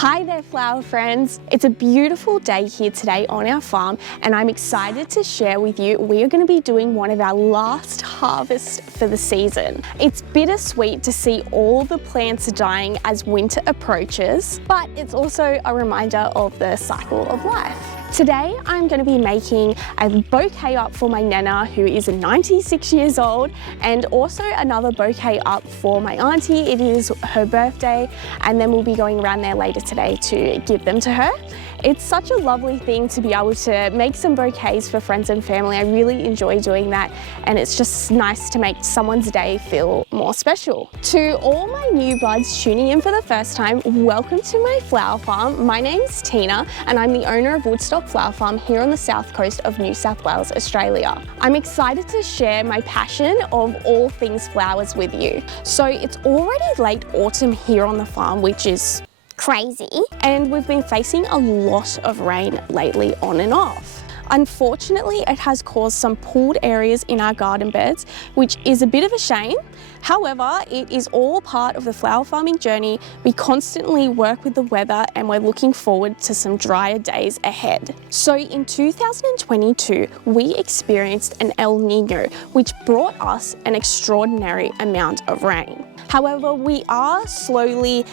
Hi there, flower friends. It's a beautiful day here today on our farm, and I'm excited to share with you we are going to be doing one of our last harvests for the season. It's bittersweet to see all the plants dying as winter approaches, but it's also a reminder of the cycle of life. Today I'm going to be making a bouquet up for my Nana, who is 96 years old, and also another bouquet up for my auntie. It is her birthday, and then we'll be going around there later today to give them to her. It's such a lovely thing to be able to make some bouquets for friends and family. I really enjoy doing that, and it's just nice to make someone's day feel more special. To all my new buds tuning in for the first time, welcome to my flower farm. My name's Tina, and I'm the owner of Woodstock Flower Farm here on the south coast of New South Wales, Australia. I'm excited to share my passion of all things flowers with you. So it's already late autumn here on the farm, which is crazy, and we've been facing a lot of rain lately on and off. Unfortunately, it has caused some pooled areas in our garden beds, which is a bit of a shame. However, it is all part of the flower farming journey. We constantly work with the weather, and we're looking forward to some drier days ahead. So in 2022, we experienced an El Nino, which brought us an extraordinary amount of rain. However, we are slowly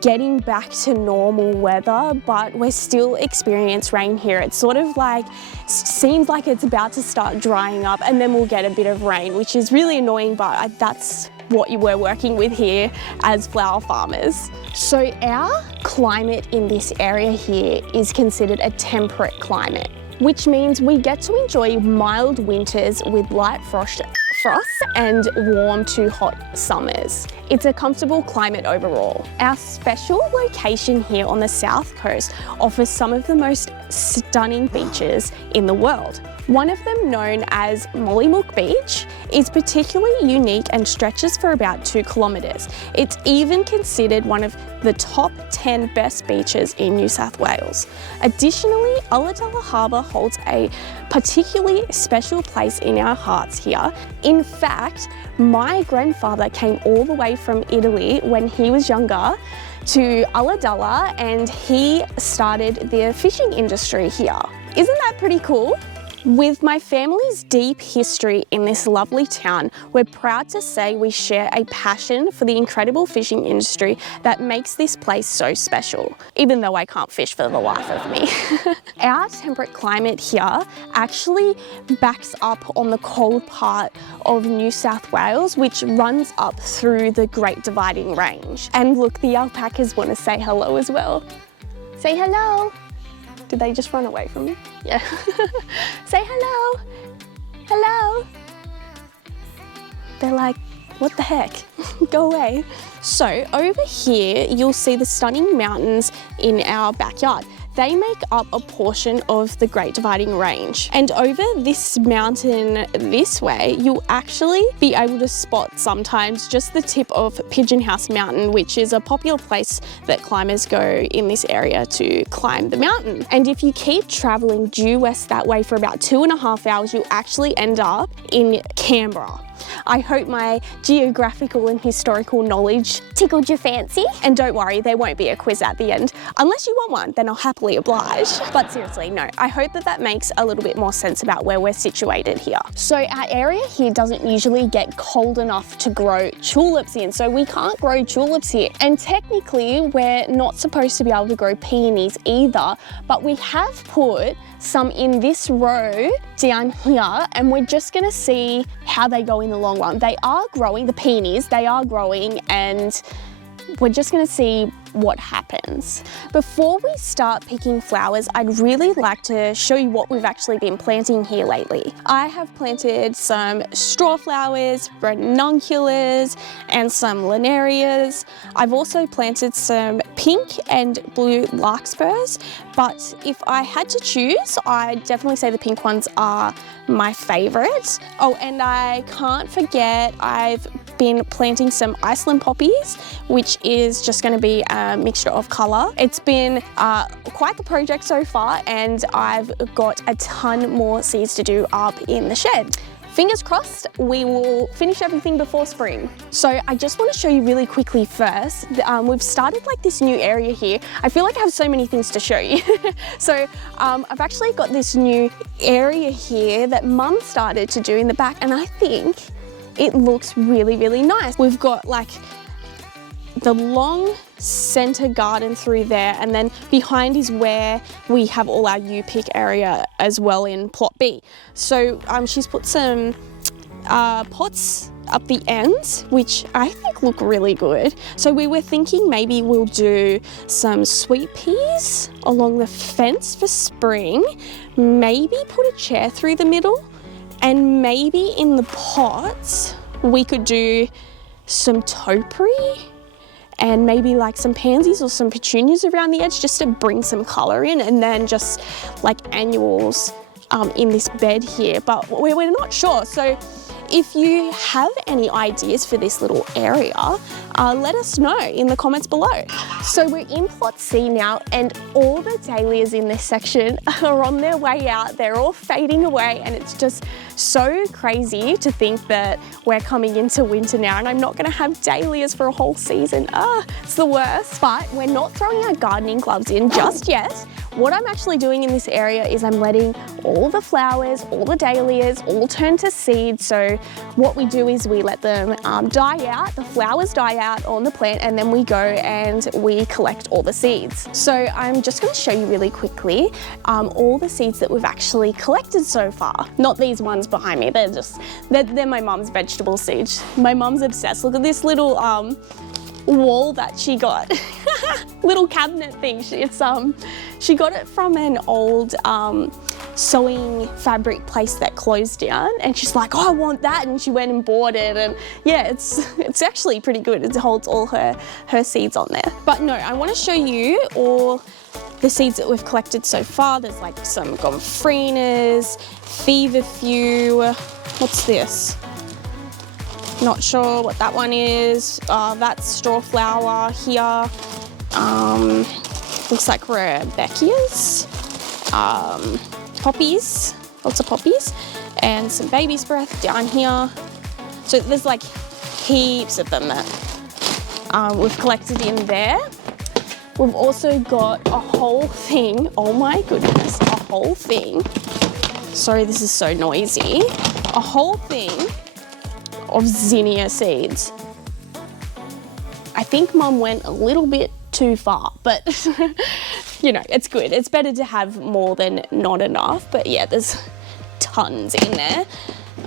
getting back to normal weather, but we're still experiencing rain here. It's sort of like, seems like it's about to start drying up, and then we'll get a bit of rain, which is really annoying, but that's what we're working with here as flower farmers. So our climate in this area here is considered a temperate climate, which means we get to enjoy mild winters with light frost and warm to hot summers. It's a comfortable climate overall. Our special location here on the south coast offers some of the most stunning beaches in the world. One of them, known as Mollymook Beach, is particularly unique and stretches for about 2 kilometres. It's even considered one of the top 10 best beaches in New South Wales. Additionally, Ulladulla Harbour holds a particularly special place in our hearts here. In fact, my grandfather came all the way from Italy when he was younger to Ulladulla, and he started the fishing industry here. Isn't that pretty cool? With my family's deep history in this lovely town, we're proud to say we share a passion for the incredible fishing industry that makes this place so special, even though I can't fish for the life of me. Our temperate climate here actually backs up on the cold part of New South Wales, which runs up through the Great Dividing Range. And look, the alpacas want to say hello as well. Say hello. Did they just run away from me? Yeah. Say hello. Hello. They're like, what the heck? Go away. So over here, you'll see the stunning mountains in our backyard. They make up a portion of the Great Dividing Range. And over this mountain this way, you'll actually be able to spot sometimes just the tip of Pigeon House Mountain, which is a popular place that climbers go in this area to climb the mountain. And if you keep traveling due west that way for about 2.5 hours, you'll actually end up in Canberra. I hope my geographical and historical knowledge tickled your fancy. And don't worry, there won't be a quiz at the end. Unless you want one, then I'll happily oblige. But seriously, no, I hope that makes a little bit more sense about where we're situated here. So our area here doesn't usually get cold enough to grow tulips in, so we can't grow tulips here. And technically, we're not supposed to be able to grow peonies either, but we have put some in this row down here, and we're just gonna see how they go in the long run. They are growing, the peonies, they are growing, and we're just gonna see what happens. Before we start picking flowers, I'd really like to show you what we've actually been planting here lately. I have planted some straw flowers, ranunculus, and some linarias. I've also planted some pink and blue larkspurs, but if I had to choose, I'd definitely say the pink ones are my favorite. Oh, and I can't forget, I've been planting some Iceland poppies, which is just going to be a mixture of colour. It's been quite the project so far, and I've got a ton more seeds to do up in the shed. fingers crossed, we will finish everything before spring. So I just want to show you really quickly first, we've started like this new area here. I feel like I have so many things to show you. So I've actually got this new area here that Mum started to do in the back, and I think it looks really, really nice. We've got like the long center garden through there, and then behind is where we have all our U-pick area as well in plot B. So she's put some pots up the ends, which I think look really good. So we were thinking maybe we'll do some sweet peas along the fence for spring, maybe put a chair through the middle, and maybe in the pots we could do some topiary and maybe like some pansies or some petunias around the edge just to bring some colour in, and then just like annuals in this bed here, but we're not sure. So if you have any ideas for this little area, let us know in the comments below. So we're in plot C now, and all the dahlias in this section are on their way out. They're all fading away, and it's just so crazy to think that we're coming into winter now and I'm not gonna have dahlias for a whole season. It's the worst. But we're not throwing our gardening gloves in just yet. What I'm actually doing in this area is I'm letting all the flowers, all the dahlias, all turn to seed. So what we do is we let them die out, the flowers die out on the plant, and then we go and we collect all the seeds. So I'm just going to show you really quickly all the seeds that we've actually collected so far. Not these ones behind me, they're my mum's vegetable seeds. My mum's obsessed. Look at this little wall that she got. Little cabinet thing. She got it from an old sewing fabric place that closed down, and she's like, oh, I want that, and she went and bought it, and yeah, it's actually pretty good. It holds all her seeds on there. But no, I want to show you all the seeds that we've collected so far. There's like some gomphrenias, feverfew. What's this? Not sure what that one is. That's straw flower here. Looks like Rebecca's. Poppies, lots of poppies, and some baby's breath down here. So there's like heaps of them that we've collected in there. We've also got a whole thing, oh my goodness, a whole thing. Sorry, this is so noisy. A whole thing of zinnia seeds. I think Mum went a little bit too far, but you know, it's good. It's better to have more than not enough, but yeah, there's tons in there.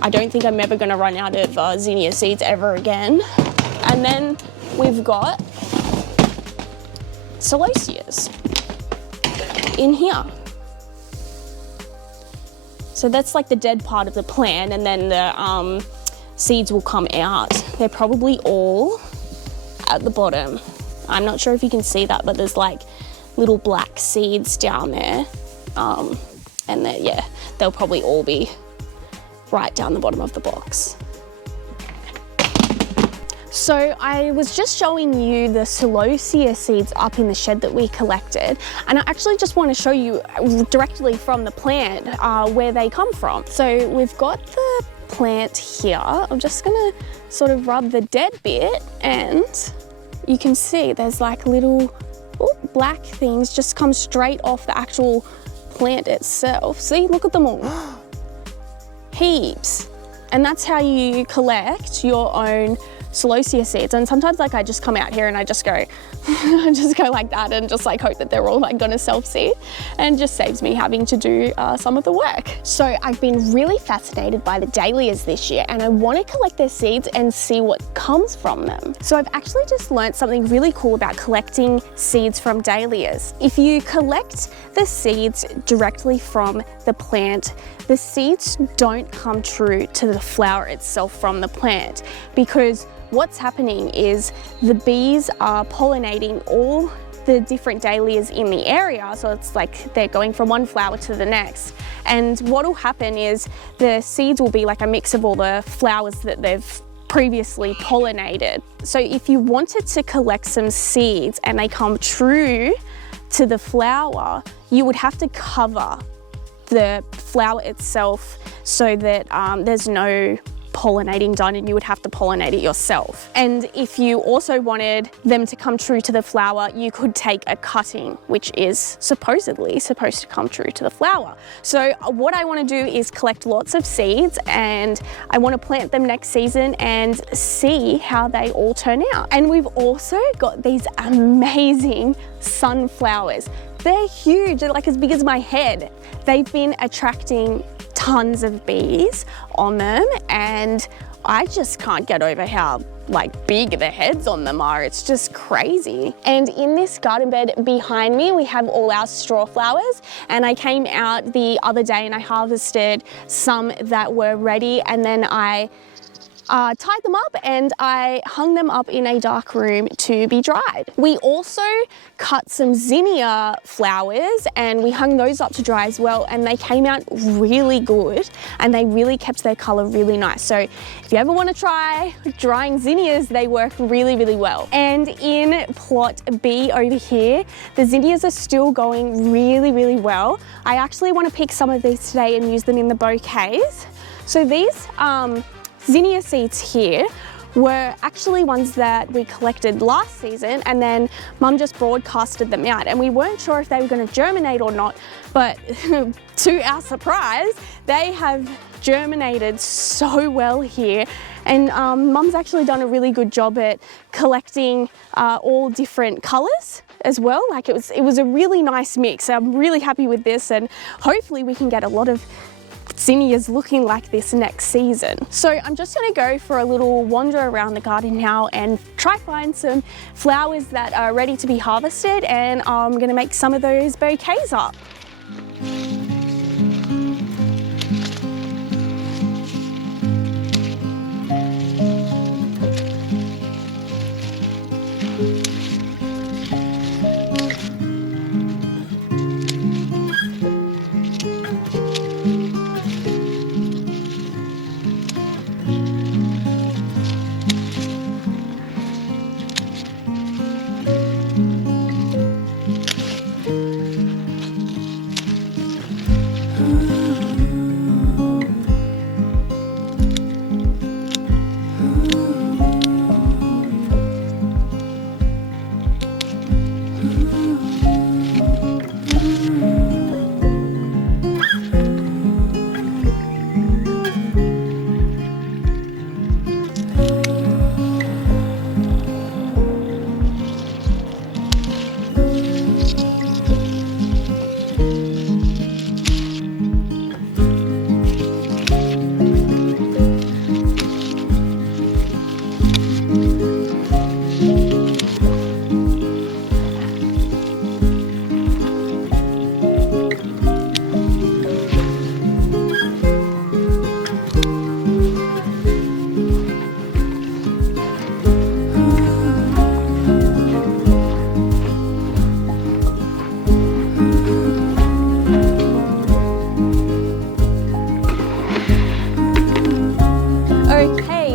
I don't think I'm ever gonna run out of zinnia seeds ever again. And then we've got celosias in here. So that's like the dead part of the plant, and then the seeds will come out. They're probably all at the bottom. I'm not sure if you can see that, but there's like little black seeds down there. And yeah, they'll probably all be right down the bottom of the box. So I was just showing you the celosia seeds up in the shed that we collected, and I actually just want to show you directly from the plant where they come from. So we've got the plant here. I'm just gonna sort of rub the dead bit, and you can see there's like little black things just come straight off the actual plant itself. See, look at them all. Heaps. And that's how you collect your own celosia seeds. And sometimes like I just come out here and I just go like that and just like hope that they're all like gonna self-seed, and just saves me having to do some of the work. So I've been really fascinated by the dahlias this year, and I want to collect their seeds and see what comes from them. So I've actually just learned something really cool about collecting seeds from dahlias. If you collect the seeds directly from the plant, the seeds don't come true to the flower itself from the plant, because what's happening is the bees are pollinating all the different dahlias in the area. So it's like they're going from one flower to the next. And what will happen is the seeds will be like a mix of all the flowers that they've previously pollinated. So if you wanted to collect some seeds and they come true to the flower, you would have to cover the flower itself so that there's no pollinating done and you would have to pollinate it yourself. And if you also wanted them to come true to the flower, you could take a cutting, which is supposedly supposed to come true to the flower. So what I want to do is collect lots of seeds, and I want to plant them next season and see how they all turn out. And we've also got these amazing sunflowers. They're huge, they're like as big as my head. They've been attracting tons of bees on them, and I just can't get over how like big the heads on them are. It's just crazy. And in this garden bed behind me, we have all our straw flowers, and I came out the other day and I harvested some that were ready, and then I tied them up and I hung them up in a dark room to be dried. We also cut some zinnia flowers and we hung those up to dry as well, and they came out really good and they really kept their color really nice. So if you ever want to try drying zinnias, they work really, really well. And in plot B over here, the zinnias are still going really, really well. I actually want to pick some of these today and use them in the bouquets. So these zinnia seeds here were actually ones that we collected last season, and then Mum just broadcasted them out, and we weren't sure if they were going to germinate or not, but to our surprise, they have germinated so well here. And Mum's actually done a really good job at collecting all different colours as well. Like it was a really nice mix. I'm really happy with this, and hopefully we can get a lot of zinnias looking like this next season. So I'm just going to go for a little wander around the garden now and try find some flowers that are ready to be harvested, and I'm going to make some of those bouquets up.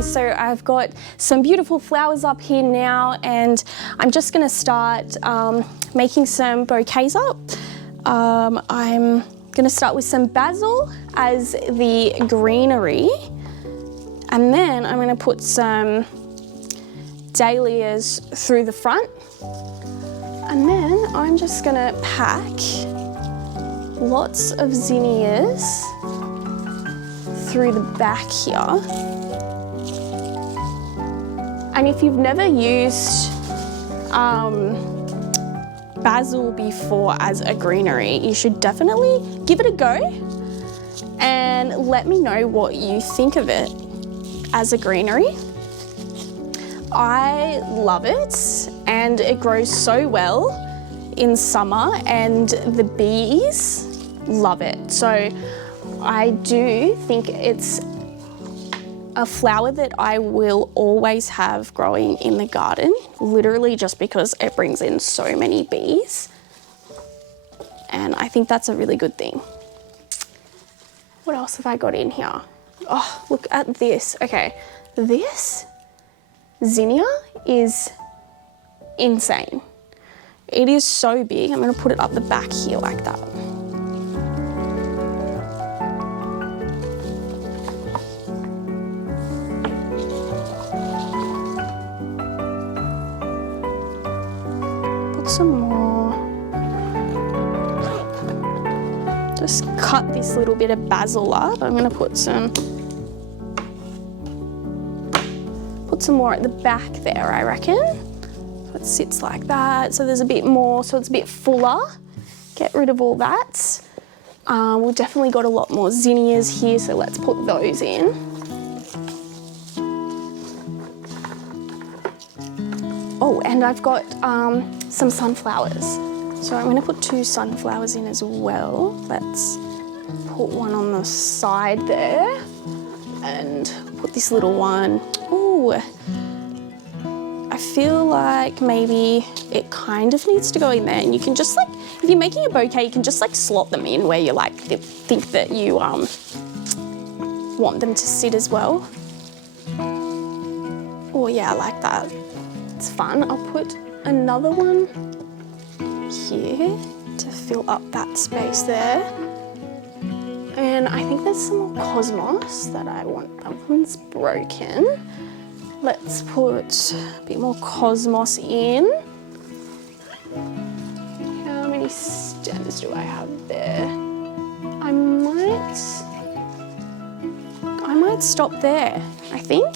So I've got some beautiful flowers up here now, and I'm just going to start making some bouquets up. I'm going to start with some basil as the greenery, and then I'm going to put some dahlias through the front, and then I'm just going to pack lots of zinnias through the back here. And if you've never used basil before as a greenery, you should definitely give it a go and let me know what you think of it as a greenery. I love it, and it grows so well in summer, and the bees love it. So I do think it's a flower that I will always have growing in the garden, literally just because it brings in so many bees. And I think that's a really good thing. What else have I got in here? Oh, look at this. Okay, this zinnia is insane. It is so big. I'm gonna put it up the back here like that. Just cut this little bit of basil up. I'm gonna put some more at the back there, I reckon. So it sits like that, so there's a bit more, so it's a bit fuller. Get rid of all that. We've definitely got a lot more zinnias here, so let's put those in. Oh, and I've got some sunflowers. So I'm gonna put 2 sunflowers in as well. Let's put one on the side there and put this little one. Ooh, I feel like maybe it kind of needs to go in there, and you can just like, if you're making a bouquet, you can just like slot them in where you like think that you want them to sit as well. Oh yeah, I like that. It's fun. I'll put another one here to fill up that space there. And I think there's some more cosmos that I want. That one's broken. Let's put a bit more cosmos in. How many stems do I have there? I might stop there, I think.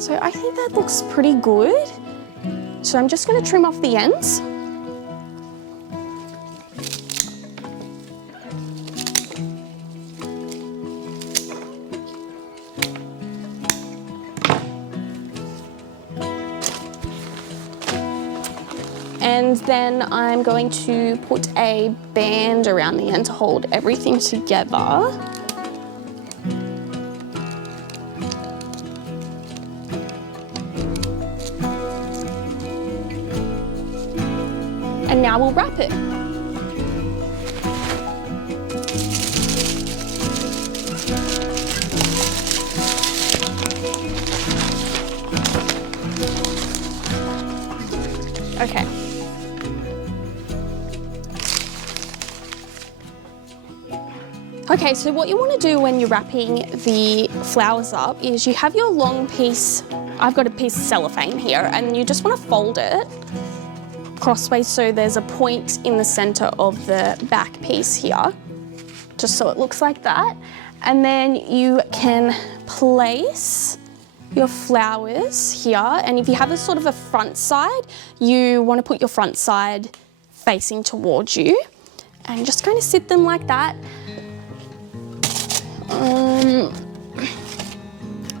So I think that looks pretty good. So I'm just going to trim off the ends. And then I'm going to put a band around the end to hold everything together. And now we'll wrap it. Okay. Okay, so what you want to do when you're wrapping the flowers up is you have your long piece, I've got a piece of cellophane here, and you just want to fold it crossways so there's a point in the center of the back piece here, just so it looks like that. And then you can place your flowers here, and if you have a sort of a front side, you want to put your front side facing towards you and just kind of sit them like that.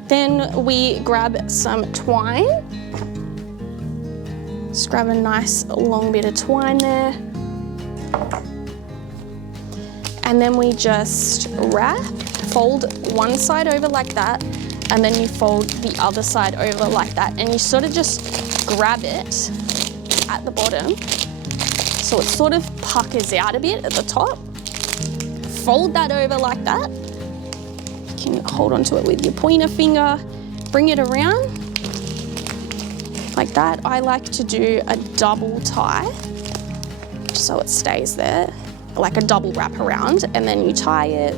Then we grab some twine. Just grab a nice long bit of twine there. And then we just wrap, fold one side over like that, and then you fold the other side over like that, and you sort of just grab it at the bottom so it sort of puckers out a bit at the top. Fold that over like that. You can hold onto it with your pointer finger, bring it around like that. I like to do a double tie so it stays there, like a double wrap around, and then you tie it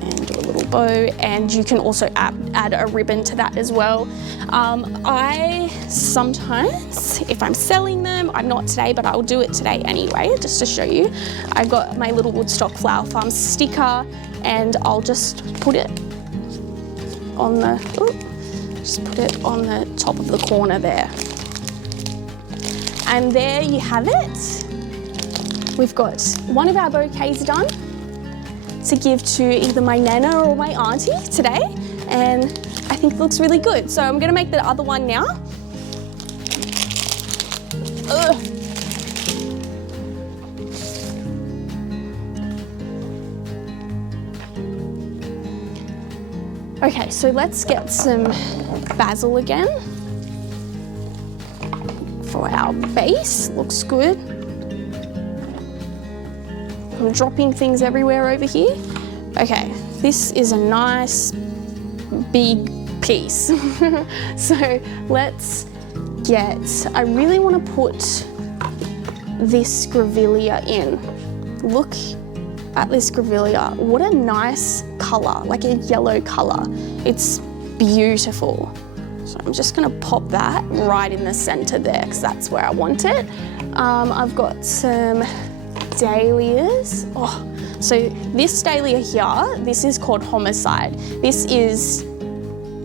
and do a little bow, and you can also add a ribbon to that as well. I sometimes, if I'm selling them, I'm not today, but I'll do it today anyway, just to show you. I've got my little Woodstock Flower Farm sticker, and I'll just put it on the, top of the corner there. And there you have it. We've got one of our bouquets done to give to either my nana or my auntie today, and I think it looks really good. So I'm gonna make the other one now. Ugh. Okay, so let's get some basil again for our base. Looks good. I'm dropping things everywhere over here. Okay, this is a nice big piece. So let's get, I really want to put this grevillea in. Look at this grevillea. What a nice color, like a yellow color. It's beautiful. So I'm just gonna pop that right in the center there because that's where I want it. I've got some dahlias. Oh, so this dahlia here, this is called Homicide. This is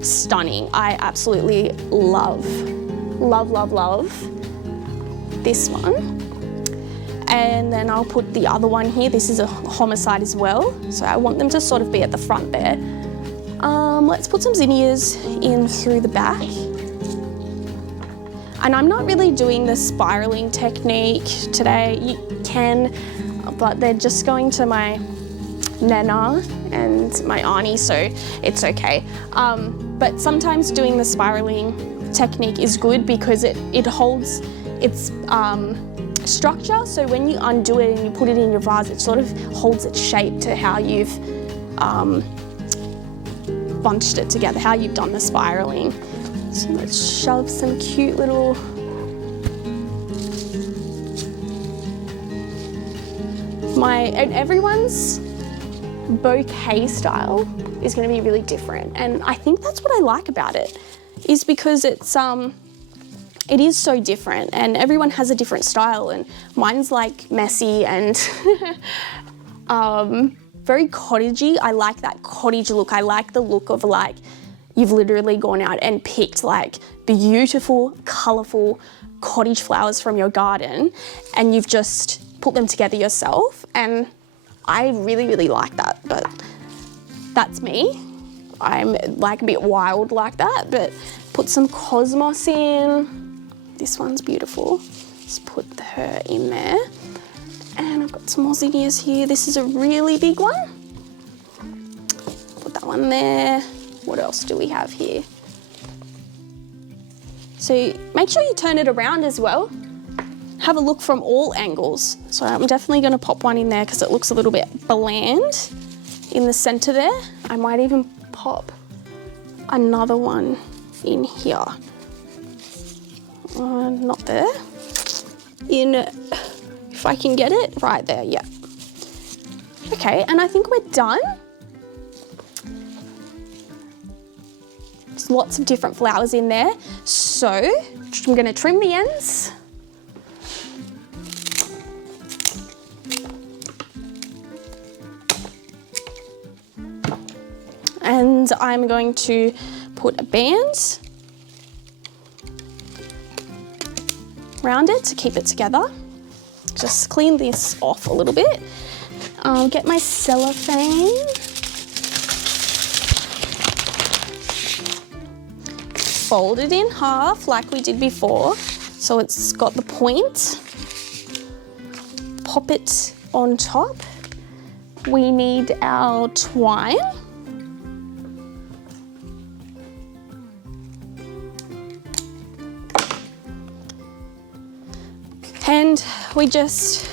stunning. I absolutely love this one. And then I'll put the other one here. This is a Homicide as well. So I want them to sort of be at the front there. Let's put some zinnias in through the back. And I'm not really doing the spiraling technique today. You can, but they're just going to my nana and my auntie, so it's okay. But sometimes doing the spiraling technique is good because it holds its structure. So when you undo it and you put it in your vase, it sort of holds its shape to how you've bunched it together, how you've done the spiraling. So let's shove some cute little and everyone's bouquet style is going to be really different, and I think that's what I like about it, is because it is so different and everyone has a different style, and mine's like messy and very cottagey. I like that cottage look. I like the look of like you've literally gone out and picked like beautiful, colourful cottage flowers from your garden and you've just put them together yourself, and I really like that, but that's me. I'm like a bit wild like that, but put some cosmos in. This one's beautiful. Let's put her in there. And I've got some more zinnias here. This is a really big one. Put that one there. What else do we have here? So make sure you turn it around as well. Have a look from all angles. So I'm definitely going to pop one in there because it looks a little bit bland in the center there. I might even pop another one in here. Not there. If I can get it, right there, yeah. Okay, and I think we're done. There's lots of different flowers in there. So I'm going to trim the ends. And I'm going to put a band around it to keep it together. Just clean this off a little bit. I'll get my cellophane. Fold it in half like we did before, so it's got the point. Pop it on top. We need our twine. And we just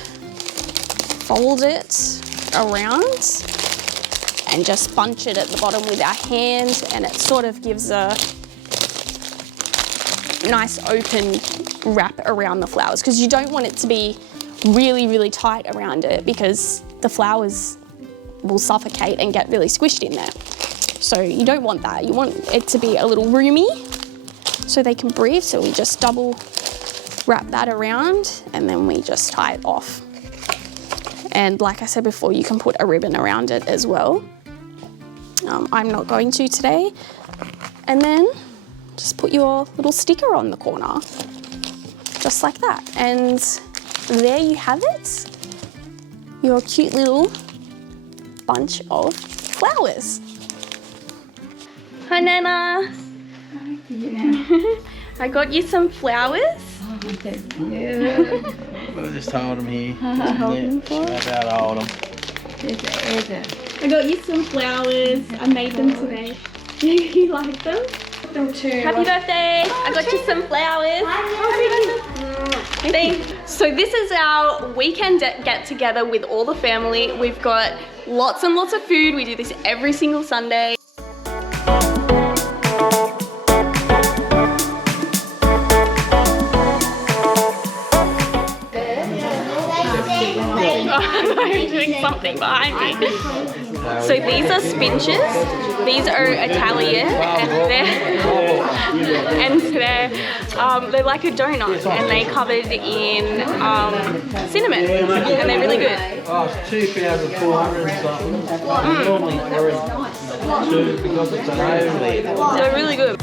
fold it around and just bunch it at the bottom with our hand, and it sort of gives a nice open wrap around the flowers, because you don't want it to be really tight around it because the flowers will suffocate and get really squished in there. So you don't want that. You want it to be a little roomy so they can breathe. So we just double wrap that around and then we just tie it off. And like I said before, you can put a ribbon around it as well. I'm not going to today. And then just put your little sticker on the corner, just like that. And there you have it, your cute little bunch of flowers. Hi, Nana. Hi, I got you some flowers. thank you. We'll just hold them here. Hold them for us. How about hold them? I got you some flowers. I made them today. You like them? Them too. Happy birthday! I got you some flowers. Thanks. So this is our weekend get together with all the family. We've got lots and lots of food. We do this every single Sunday. I'm doing something behind me. So these are spinches. These are Italian, and they're like a donut, and they're covered in cinnamon, and they're really good. Oh, it's 2,400 and something. Normally they're two because it's an overlay. They're really good.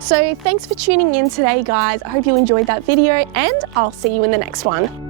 So thanks for tuning in today, guys. I hope you enjoyed that video, and I'll see you in the next one.